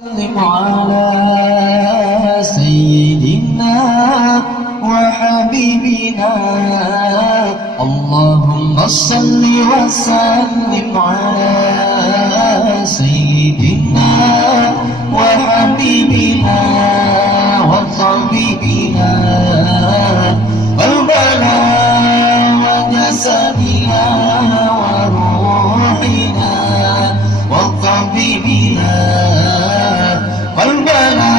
وسلم على سيدنا وحبيبنا اللهم صل وسلم على سيدنا وحبيبنا وطبيبنا قلبنا وجسدنا وروحنا وطبيبنا قلبنا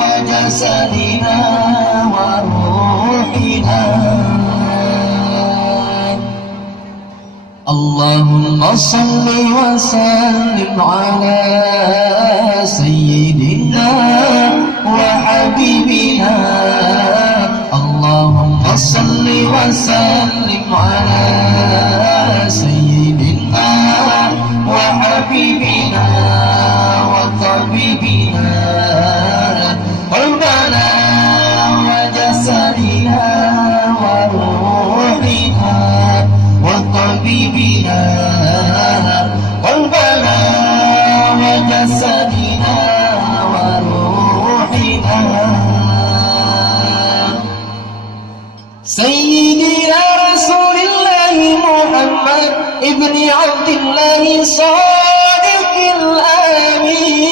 وجسدنا وروحنا اللهم صل وسلم على سيدنا وحبيبنا اللهم صل وسلم على سيدنا وحبيبنا وطبيبنا قلبنا وجسدنا وروحنا وطبيبنا قلبنا وجسدنا وروحنا سيدنا رسول الله محمد ابن عبد الله صادق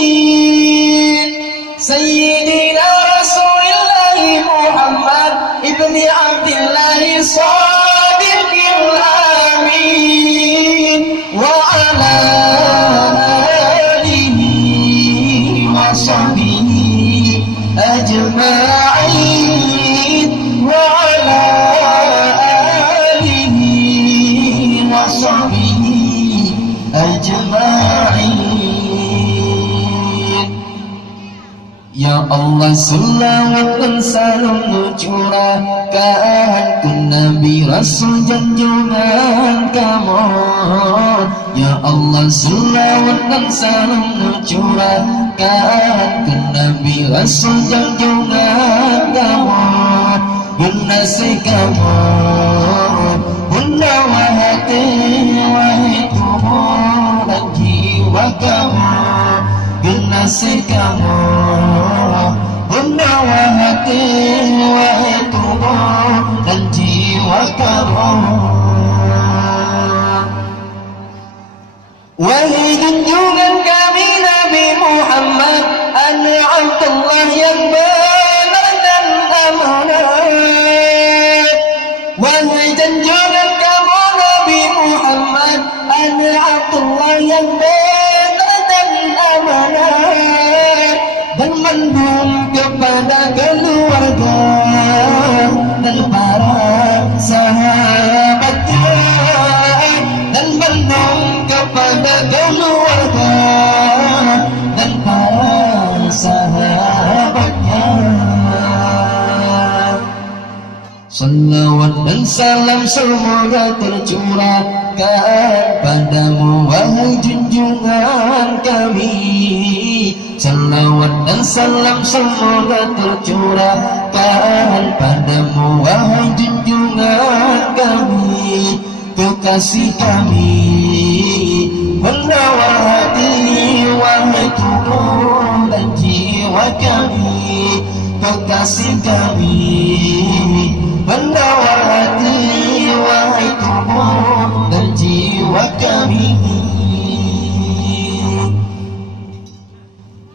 الأمين سيدنا رسول الله محمد ابن عبد الله صادق الأمين وعلى آله وصحبه أجمعين وعلى آله وصحبه أجمعين Ya Allah salawat dan salam curahkan ke Nabi Rasul junjungan kamu Ya Allah salawat dan salam curahkan ke Nabi Rasul junjungan kamu Bernasih kamu Bunda wahati wahai tubuh dan jiwa kamu Bernasih kamu Bunda wahati wahai tubuh dan jiwa kamu Wahai junjungan kami Nabi Muhammad Anak Abdullah yang benar dan amanah Wahai junjungan kamu Nabi Muhammad Anak Abdullah yang benar dan amanah Dan mendung kepada keluarga Dan para sahabatnya Dan mendung kepada keluarga Dan para sahabatnya Salawat dan salam semoga tercurahkan padamu wahai junjungan kami Salawat dan salam semoga tercurahkan padamu wahai junjungan kami Kekasih kami penawar hati wahai tubuh dan jiwa kami Kekasih kami penawar hati wahai tubuh dan jiwa kami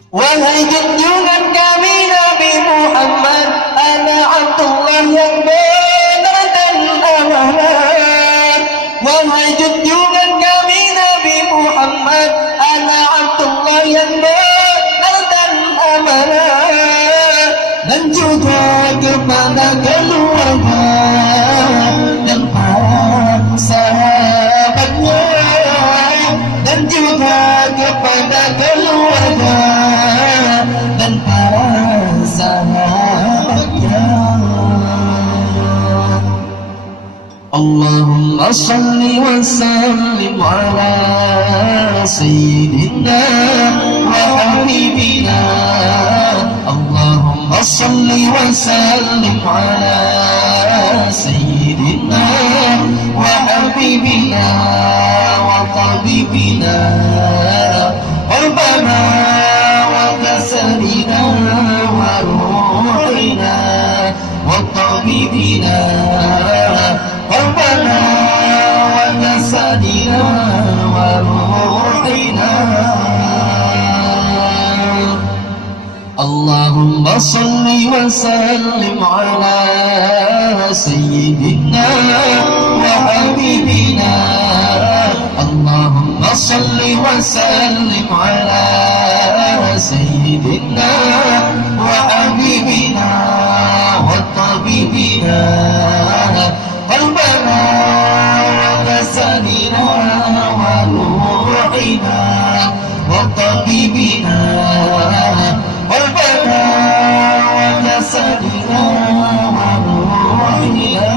Wahai junjungan kami Nabi Muhammad Anak Abdullah yang benar dan amanah Wahai junjungan kami Nabi Muhammad Anak Abdullah yang benar dan amanah Dan juga kepada keluarga Dan para sahabatnya Dan juga kepada keluarga Dan para sahabatnya Allahumma salli wa sallim ala Sayyidina wa Habibina Allahumma salli wa sallim ala Sayyidina wa Habibina wa Tabibina ربنا وحبيبنا قلبنا وجسدنا وروحنا. اللهم صل وسلم على سيدنا وحبيبنا. اللهم صل وسلم على سيدنا وحبيبنا وطبيبنا قلبنا وجسدنا وروحنا وطبيبنا قلبنا وجسدنا وروحنا.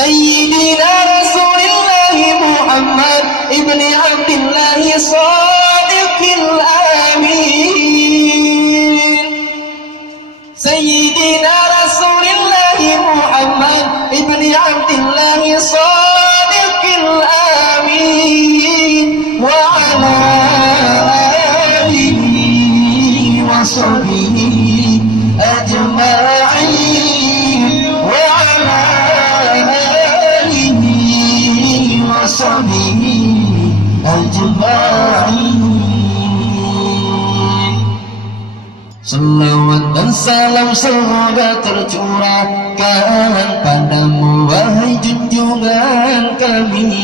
سيدنا رسول الله محمد ابن عبد الله صادق الأمين. سيدنا رسول الله محمد ابن عبد الله صادق الأمين وعلى آله وصحبه أجمعين وعلى آله وصحبه أجمعين. Salawat dan salam semoga tercurahkan padamu wahai junjungan kami.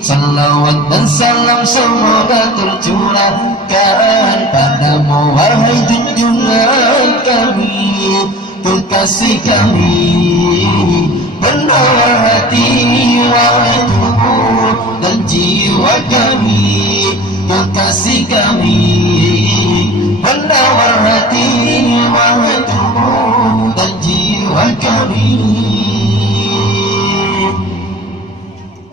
Salawat dan salam semoga tercurahkan padamu wahai junjungan kami, kekasih kami, penawar hati wahai tubuh dan jiwa kami, kekasih kami, penawar hati wahai tubuh dan jiwa kami.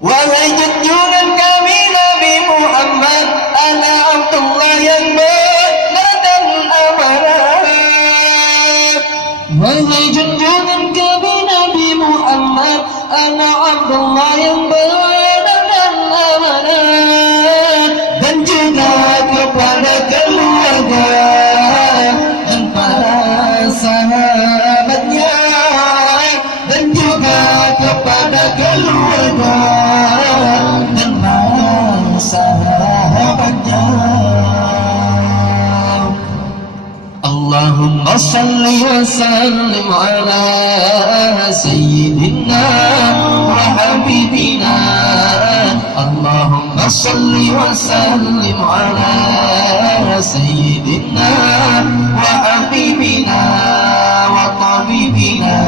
Wahai junjungan kami Nabi Muhammad, ana Abdullah yang benar dan amanah. Wahai junjungan kami Nabi Muhammad, ana Abdullah yang benar dan amanah. Dan juga kepada keluarga dan para sahabatnya, dan juga kepada keluarga dan para sahabatnya. Allahumma salli wa sallim ala sayyidina wa habibina. Allahumma salli wa sallim ala sayyidina wa habibina wa tabibina